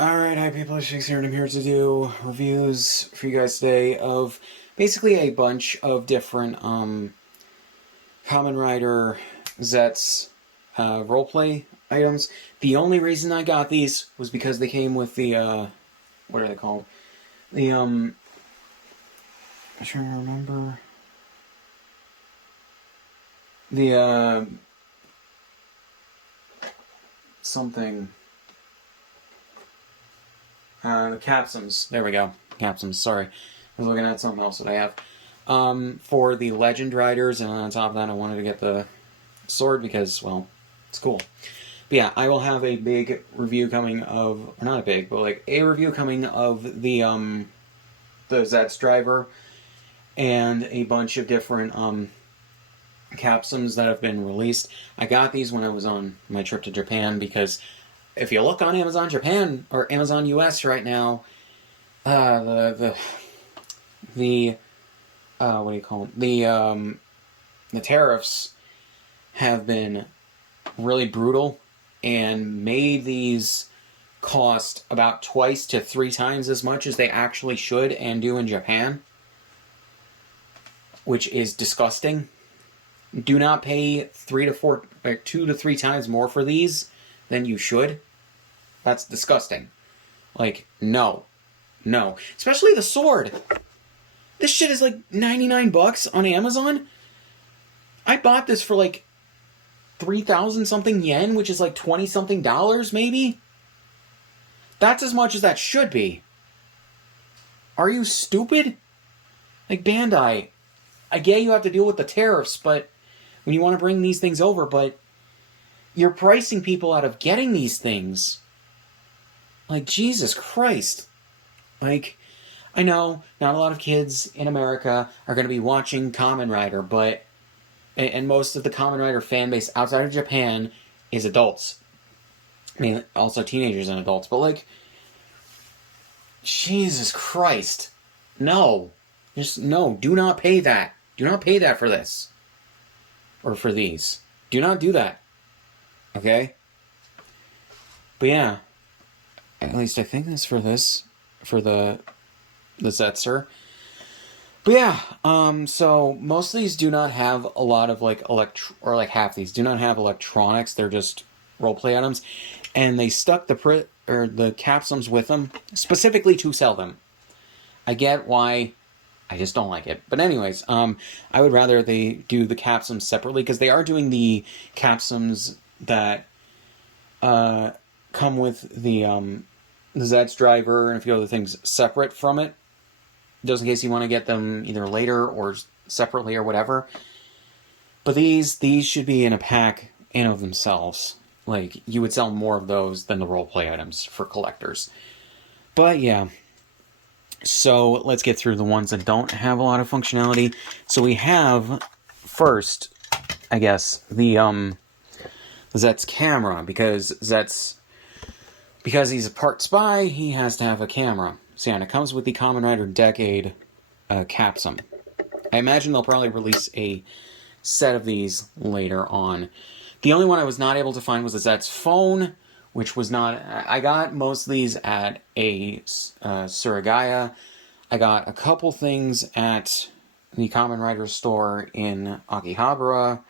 Alright, hi people, it's Scsigs here, and I'm here to do reviews for you guys today of basically a bunch of different Kamen Rider Zeztz roleplay items. The only reason I got these was because they came with the, what are they called? The, I'm trying to remember. The, something... the capsums. There we go. Capsums, sorry. I was looking at something else that I have. For the Legend Riders, and on top of that I wanted to get the sword because, well, it's cool. But yeah, I will have a big review coming of, or not a big, but like a review coming of the Zeztz driver and a bunch of different capsums that have been released. I got these when I was on my trip to Japan because if you look on Amazon Japan or Amazon US right now, the what do you call it? The tariffs have been really brutal and made these cost about twice to 3 times as much as they actually should and do in Japan, which is disgusting. Do not pay 2 to 3 times more for these than you should. That's disgusting. Like, no. No. Especially the sword. This shit is like 99 bucks on Amazon. I bought this for like 3,000 something yen, which is like 20 something dollars, maybe? That's as much as that should be. Are you stupid? Like, Bandai, I get you have to deal with the tariffs, but when you want to bring these things over, but you're pricing people out of getting these things. Like, Jesus Christ. Like, I know not a lot of kids in America are going to be watching Kamen Rider, but... And most of the Kamen Rider fan base outside of Japan is adults. I mean, also teenagers and adults, but like... Jesus Christ. No. Just, no. Do not pay that. Do not pay that for this. Or for these. Do not do that. Okay? But yeah. At least I think that's for this. For the Zeztzer. But yeah, so most of these do not have a lot of like or like half these do not have electronics. They're just roleplay items. And they stuck the capsums with them specifically to sell them. I get why. I just don't like it. But anyways, I would rather they do the capsums separately because they are doing the capsums that come with the Zeztz driver and a few other things separate from it, just in case you want to get them either later or separately or whatever. But these should be in a pack in of themselves. Like, you would sell more of those than the roleplay items for collectors. But yeah, so let's get through the ones that don't have a lot of functionality. So we have first, I guess, the Zeztz camera, because he's a part spy, he has to have a camera. So yeah, and it comes with the Kamen Rider Decade capsum. I imagine they'll probably release a set of these later on. The only one I was not able to find was the Zeztz phone, which was not... I got most of these at a Surigaya. I got a couple things at the Kamen Rider store in Akihabara,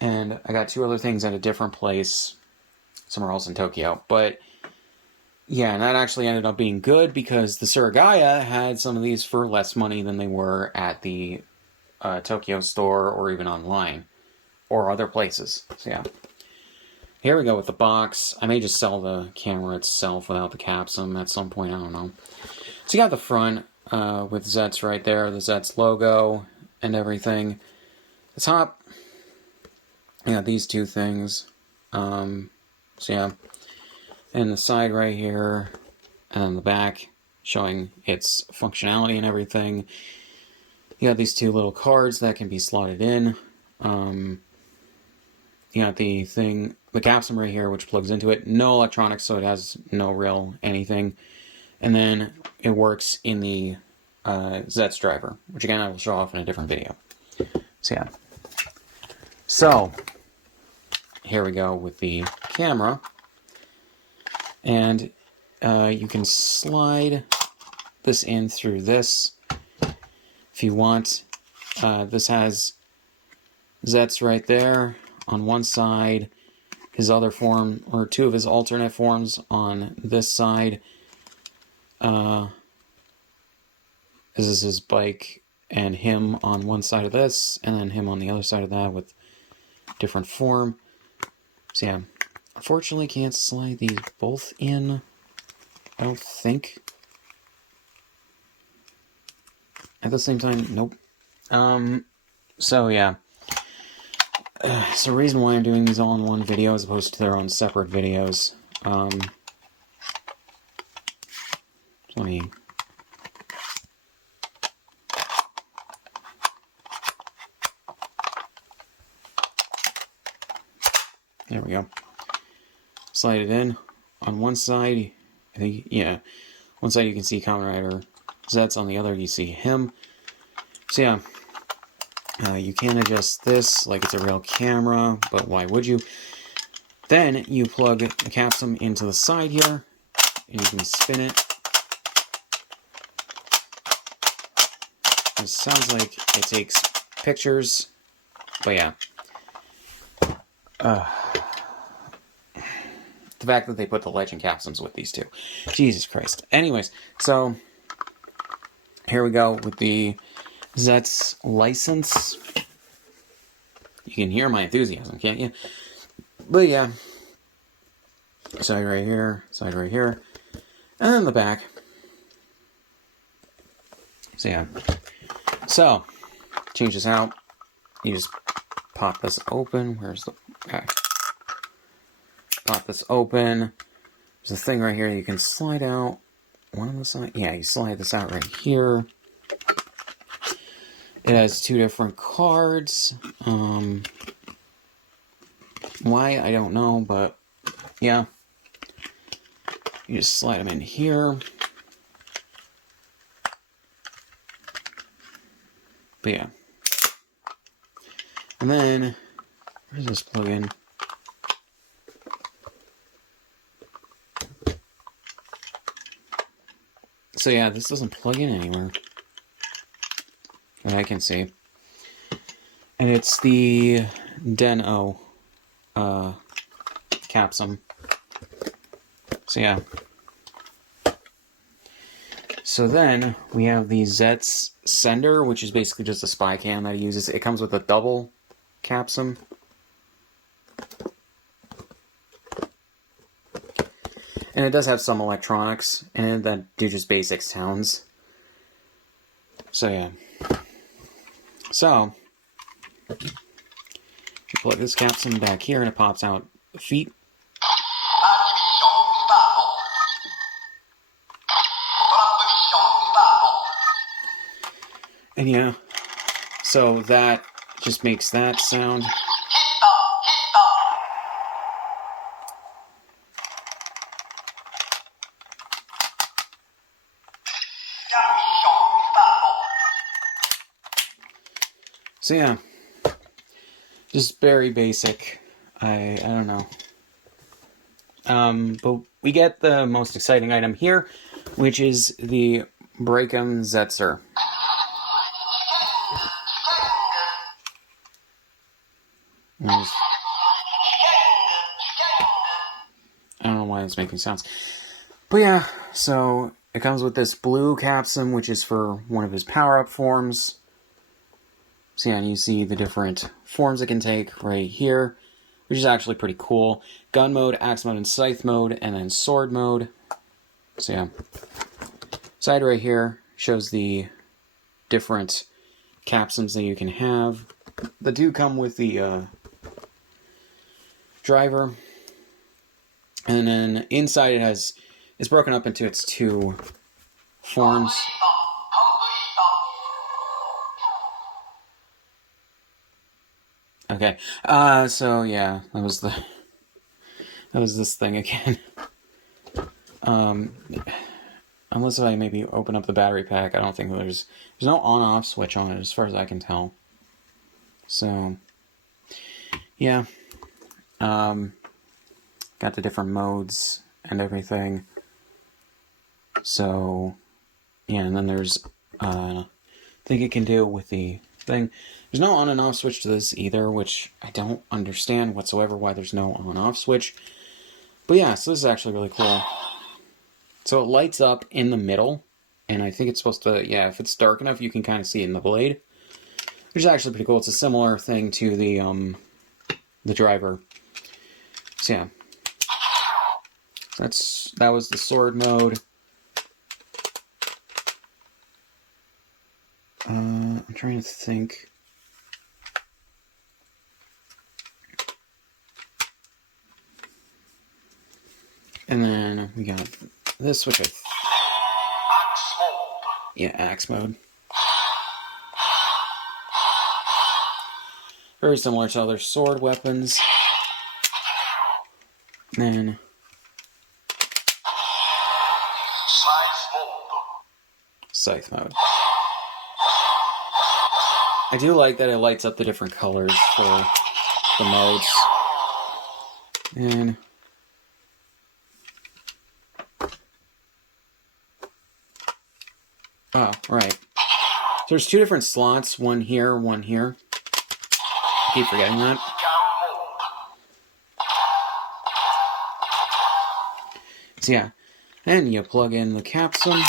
and I got 2 other things at a different place somewhere else in Tokyo. But yeah, and that actually ended up being good because the Surigaya had some of these for less money than they were at the Tokyo store or even online or other places. So yeah. Here we go with the box. I may just sell the camera itself without the capsum at some point, I don't know. So you got the front with Zeztz right there, the Zeztz logo and everything. The top, you got these 2 things. So yeah. And the side right here, and then the back, showing its functionality and everything. You got these 2 little cards that can be slotted in. You got the capsum right here, which plugs into it. No electronics, so it has no real anything. And then it works in the Zeztz driver, which again I will show off in a different video. So yeah. So, here we go with the camera. And You can slide this in through this if you want. This has Zeztz right there on one side, his other form, or two of his alternate forms on this side. This is his bike and him on one side of this, and then him on the other side of that with different form. So yeah, unfortunately can't slide these both in, I don't think. At the same time, nope. So yeah. It's the reason why I'm doing these all in one video as opposed to their own separate videos. Let me... There we go. Slide it in. On one side, I think, yeah, one side you can see Kamen Rider Zeztz, on the other you see him. So yeah, you can adjust this like it's a real camera, but why would you? Then you plug the capsule into the side here, and you can spin it. It sounds like it takes pictures, but yeah. The fact that they put the legend capsules with these two. Jesus Christ. Anyways, so here we go with the Zeztz license. You can hear my enthusiasm, can't you? But yeah. Side right here, and then the back. So yeah. So, change this out. You just pop this open. Where's the... Okay. Pop this open. There's a thing right here you can slide out. One on the side. Yeah, you slide this out right here. It has two different cards. Why, I don't know, but yeah. You just slide them in here. But yeah. And then, where's this plug in? So yeah, this doesn't plug in anywhere that I can see. And it's the Den-O capsule. So yeah. So then we have the Zeztz sender, which is basically just a spy cam that he uses. It comes with a double capsule. And it does have some electronics in it that do just basic sounds. So yeah. So, you plug this capsule back here and it pops out the feet. And yeah, so that just makes that sound. So yeah, just very basic. I don't know. But we get the most exciting item here, which is the Breakam Zeztzer. I don't know why it's making sounds. But yeah, so it comes with this blue capsule, which is for one of his power-up forms. So yeah, and you see the different forms it can take right here, which is actually pretty cool. Gun mode, axe mode, and scythe mode, and then sword mode. So yeah. Side right here shows the different capsules that you can have. The do come with the driver. And then inside it's broken up into its two forms. Okay, so yeah, that was this thing again. Unless I maybe open up the battery pack, I don't think there's no on-off switch on it as far as I can tell. So, yeah. Got the different modes and everything. So, yeah, and then there's, thing it can do with the thing. There's no on and off switch to this either, which I don't understand whatsoever why there's no on and off switch. But yeah, so this is actually really cool. So it lights up in the middle, and I think it's supposed to, yeah, if it's dark enough, you can kind of see it in the blade. Which is actually pretty cool. It's a similar thing to the driver. So yeah. That was the sword mode. I'm trying to think. And then we got this, which axe mode. Yeah, axe mode. Very similar to other sword weapons. And then scythe mode. I do like that it lights up the different colors for the modes. And oh, right. So there's two different slots, one here, one here. I keep forgetting that. So yeah, and you plug in the capsule.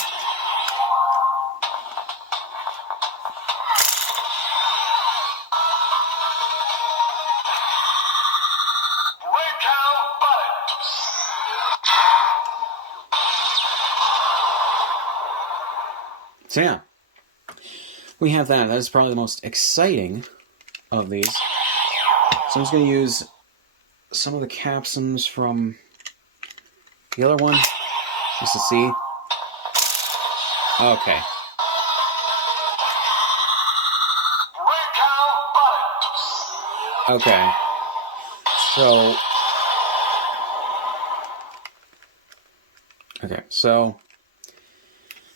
So yeah, we have that. That is probably the most exciting of these. So I'm just going to use some of the capsums from the other one, just to see. Okay. Okay. So...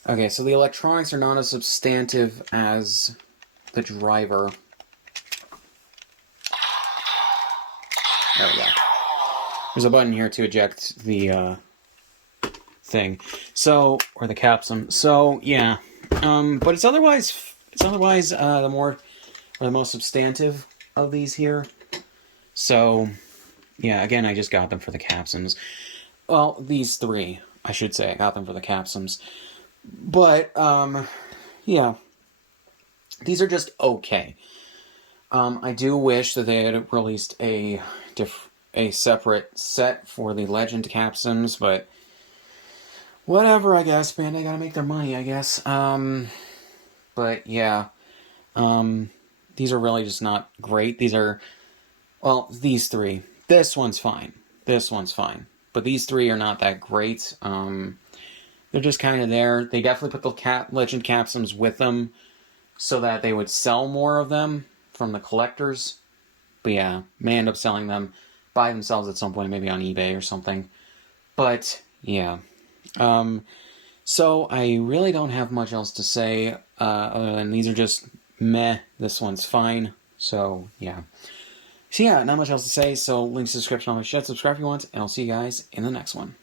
Okay, so the electronics are not as substantive as the driver. There we go. There's a button here to eject the thing. So, or the capsum. So, yeah. But it's otherwise the most substantive of these here. So, yeah, again, I just got them for the capsums. Well, these three, I should say. I got them for the capsums. But, yeah. These are just okay. I do wish that they had released a separate set for the Legend capsums, but whatever, I guess, man. They gotta make their money, I guess. But, yeah. These are really just not great. These are, well, these three. This one's fine. This one's fine. But these three are not that great. They're just kind of there. They definitely put the Legend capsums with them so that they would sell more of them from the collectors. But yeah, may end up selling them by themselves at some point, maybe on eBay or something. But yeah. So I really don't have much else to say, other than these are just meh. This one's fine. So yeah. So yeah, not much else to say. So links to the description on my shit. Subscribe if you want, and I'll see you guys in the next one.